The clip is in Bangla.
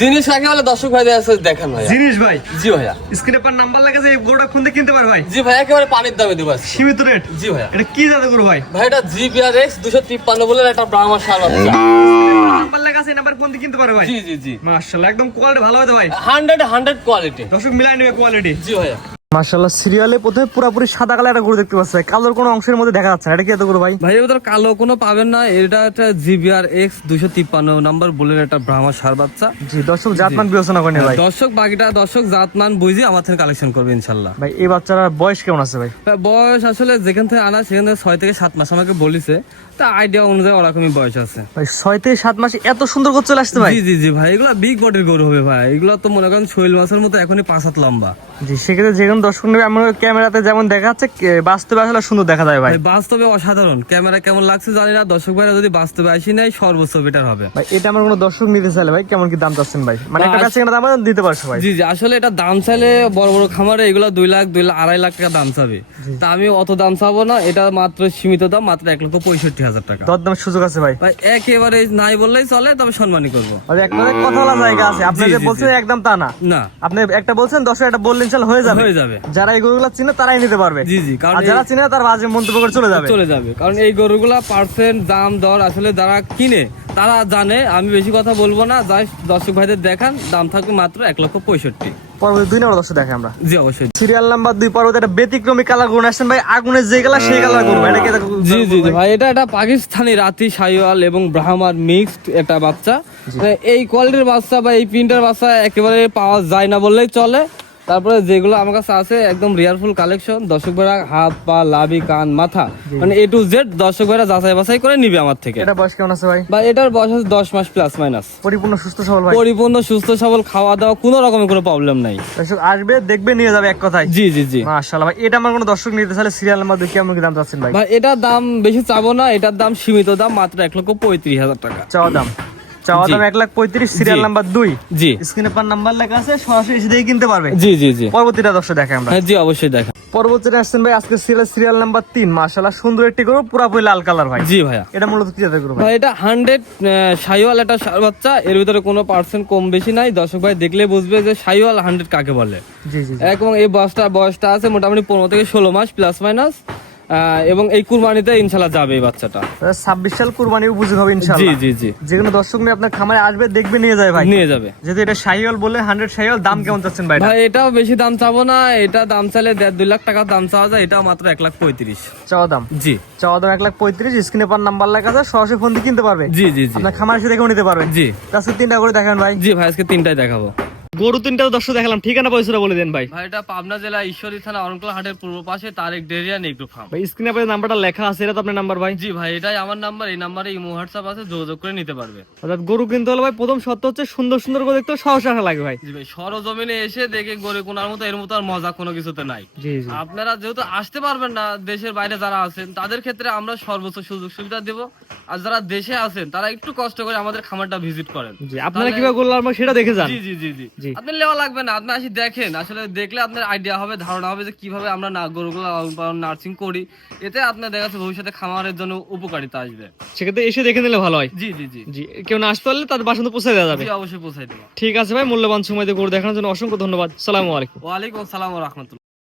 জিনিস কাকে বলে দর্শক ভাই আছে দেখেন ভাই। জিনিস ভাই, জি ভাইয়া, স্ক্রিনে পর নাম্বার লেখা আছে, এই গরুটা ফোন দিয়ে কিনতে পারে ভাই? জি ভাই, একেবারে পানির দামে দিব আজকে। সীমিত রেট? জি ভাইয়া। এটা কি জাতের গরু ভাই? ভাই এটা GPRX 253 বলে একটা ব্রাহ্মা ষাঁড় বাচ্চা। নাম্বার লেখা আছে, এই নাম্বার ফোন দিয়ে কিনতে পারে ভাই? জি জি জি, মাশাআল্লাহ, একদম কোয়ালিটি ভালো হবে ভাই। 100 কোয়ালিটি। দর্শক মিলাই নেবে কোয়ালিটি। জি ভাইয়া। মাশাআল্লাহ, সিরিয়ালে প্রথমে পুরোপুরি সাদা কালার একটা গরু দেখতে পাচ্ছি, কালোর কোনো অংশের মধ্যে দেখা যাচ্ছে না। এটা কি এত গরু ভাই? ভাই ওদের কালো কোনো পাবেন না, এটা একটা GPRX 253 নাম্বার বলে একটা ব্রাহ্মা ষাঁড় বাচ্চা। জি, দর্শক জাতমান বিবেচনা করে ভাই। দর্শক বাকিটা দর্শক জাতমান বুঝি আমার থেকে কালেকশন করবে ইনশাআল্লাহ। ভাই এই বাচ্চাটার বয়স কেমন আছে ভাই? বয়স আসলে যেখান থেকে আনা সেখান থেকে 6 থেকে 7 মাস আমাকে বলিছে, তা আইডিয়া অনুযায়ী ওরকমই বয়স আছে। ভাই 6 থেকে 7 মাসে এত সুন্দর করে চলে আসছে ভাই? জি জি জি ভাই, এগুলা বিগ বডির গরু হবে ভাই। এগুলা তো মনে করেন শৈল মাছের মতো এখনই 5 হাত লম্বা। জি, সেক্ষেত্রে যে কোনো দর্শক নেবে, আমার ক্যামেরাতে যেমন দেখা যাচ্ছে বাস্তবে আসলে সুন্দর দেখা যায় ভাই। ভাই বাস্তবে অসাধারণ, ক্যামেরা কেমন লাগছে জানি না, দর্শক ভাইরা যদি বাস্তবে আসি নাই সর্বোচ্চ বেটার হবে। ভাই এটা আমার কোনো দর্শক নিতে চাইলে ভাই কেমন কি দাম চাচ্ছেন ভাই? মানে একটা কাছে দাম দিতে পারছো ভাই? জি জি, আসলে এটা দাম চাইলে বড় বড় খামারে এগুলা 2 লাখ 2.5 লাখ টাকা দাম চাবে, তা আমি অত দাম চাবো না। এটা মাত্র সীমিত দাম, মাত্র 1,65,000 টাকা। দরদামের সুযোগ আছে ভাই? ভাই একেবারে নাই বললেই চলে, তবে সম্মানই করবো। আর একটা কথা বলা জায়গা আছে, আপনি জি, যে জি, বলছেন জি। একদম তা না। না, আপনি একটা বলছেন, দর্শক একটা বললেন, চল হয়ে যাবে। হয়ে যাবে। যারা এই গরুগুলো চিনে তারাই নিতে পারবে। জি জি, কারণ আর যারা চিনে না তার বাজে মন্তব্য করে চলে যাবে। চলে যাবে, কারণ এই গরুগুলা পার্সেন্ট দাম দর আসলে যারা কিনে তারা জানে। আমি বেশি কথা বলবো না, যাই দর্শক ভাইদের দেখান, দাম থাকবে মাত্র 1,65,000। পরবর্তী 2 নম্বর দর্শক দেখে আমরা। জি অবশ্যই। সিরিয়াল নাম্বার 2 পর্বতে একটা ব্যতিক্রমী কালার গরু আসছেন ভাই, আগুনের যে কালার সেই কালার গরু। এটা কি জি জি জি ভাই, এটা একটা পাকিস্তানি রাতি শাহিওয়াল এবং ব্রাহ্মার মিক্সড একটা বাচ্চা। এই কোয়ালিটির বাচ্চা বা এই প্রিন্টার বাচ্চা একেবারে পাওয়া যায় না বললেই চলে। তারপরে যেগুলো আমার কাছে আছে একদম রিয়ারফুল কালেকশন, দর্শক ভাইরা হাত পা লাভি কান মাথা মানে A to Z দর্শক ভাইরা যাচাই বাছাই করে নিবে আমার থেকে। এটা বয়স কেমন আছে ভাই? বা এটার বয়স আছে 10 মাস প্লাস মাইনাস। পরিপূর্ণ সুস্থ সবল ভাই? পরিপূর্ণ সুস্থ সবল, খাওয়া দাওয়া কোনো রকমের কোনো প্রবলেম নাই। দর্শক আসবে দেখবে নিয়ে যাবে এক কথায়। জি জি জি মাশাআল্লাহ ভাই, এটা আমার কোনো দর্শক নিতে চাইলে সিরিয়াল নাম্বার 2 কেমন কি দাম চাচ্ছেন ভাই? ভাই এটার দাম বেশি চাবো না, এটার দাম সীমিত দাম মাত্র 1,35,000 টাকা। চাওয়া দাম 1,35,000, সিরিয়াল জি। নাম্বার 2। জি স্ক্রিনে পার নাম্বার লেখা আছে, সরাসরি এসে দিয়ে কিনতে পারবে। জি জি জি, পরবর্তীটা দর্শক দেখে আমরা। হ্যাঁ জি অবশ্যই দেখা। পরবর্তীতে আসছেন ভাই আজকে সিরিয়াল নাম্বার 3। মাশাআল্লাহ, সুন্দর একটি গরু, পুরাপুরি লাল কালার ভাই। জি ভাইয়া। এটা মূলত কি জাতের গরু ভাই? ভাই এটা 100 শাহিওয়াল একটা ষাঁড় বাচ্চা, এর ভিতরে কোনো পার্সেন্ট কম বেশি নাই। দর্শক ভাই দেখলে বুঝবে যে শাহিওয়াল 100 কাকে বলে। জি জি জি। এবং এই বয়সটা আছে মোটামুটি 15 থেকে 16 মাস প্লাস মাইনাস। এবং এই কুরবানিতে ইনশাল্লাহ যাবে এই বাচ্চাটা। 26 সাল কুরবানি উপযোগী হবে জি ইনশাআল্লাহ। জি জি, যে কোনো দর্শক নিয়ে আপনার খামারে আসবে দেখবে নিয়ে যায় ভাই। নিয়ে যাবে। যেহেতু এটা শাহিওয়াল বলে 100 শাহিওয়াল, দাম কেমন চাচ্ছেন ভাই? ভাই এটাও বেশি দাম চাবো না, এটা দাম চাইলে 1.5-2 লাখ টাকা দাম চাওয়া যায়, এটাও মাত্র 1,35,000 চাওয়া দাম? জি চাওয়া দাম 1,35,000। স্ক্রিনে পার নাম্বার লেখা আছে, সরাসরি ফোন দিয়ে কিনতে পারবে। জি জি জি আপনার খামারে এসে দেখেও নিতে পারবেন। জি আজকে 3টা করে দেখেন ভাই। জি ভাই, আজকে 3টাই দেখাবো। গরু 3টাও দর্শক দেখালাম, ঠিকানা পয়সাটা বলে দেন ভাই। ভাই এটা পাবনা জেলা ঈশ্বরী থানা অরণকুলা হাটের পূর্ব পাশে তারেক ডেরিয়া নেগ্রো ফার্ম। ভাই স্ক্রিনে আপনার নাম্বারটা লেখা আছে, এটা তো আপনার নাম্বার ভাই? জি ভাই, এটাই আমার নাম্বার, এই নাম্বারে ইমো হোয়াটসঅ্যাপ আছে, যোগাযোগ করে নিতে পারবে। অর্থাৎ গরু কিনতে হলে ভাই প্রথম শর্ত হচ্ছে সুন্দর সুন্দর করে দেখতে সাহস রাখা লাগে ভাই। জি ভাই, সরজমিনে এসে দেখে গড়ে কোনার মতো এর মতো আর মজা কোনো কিছুতে নাই। জি জি। আপনারা যেহেতু আসতে পারবেন না, দেশের বাইরে যারা আছেন তাদের ক্ষেত্রে আমরা সর্বোচ্চ সুযোগ সুবিধা দেব। আর যারা দেশে আছেন তারা একটু কষ্ট করে আমাদের খামারটা ভিজিট করেন। জি, আপনারা কিভাবে করলাম সেটা দেখে যান। জি জি জি জি জি। আপনি লেওয়া লাগবে না, আপনি আসি দেখেন, আসলে দেখলে আপনার আইডিয়া হবে, ধারণা হবে যে কিভাবে আমরা গরুগুলো লালন পালন নার্সিং করি। এতে আপনার দেখা যাচ্ছে ভবিষ্যতে খামারের জন্য উপকারিতা আসবে। সেক্ষেত্রে এসে দেখে নিলে ভালো হয়। জি জি জি জি, কেউ না আসতে পারলে তার বাসা তো পৌঁছে দেওয়া যাবে। জি অবশ্যই পৌঁছাই দেবো। ঠিক আছে ভাই, মূল্যবান সময় দিয়ে গরু দেখানোর জন্য অসংখ্য ধন্যবাদ। সালামু আলাইকুম। ওয়ালাইকুম আসসালাম ওয়া রাহমাতুল্লাহ।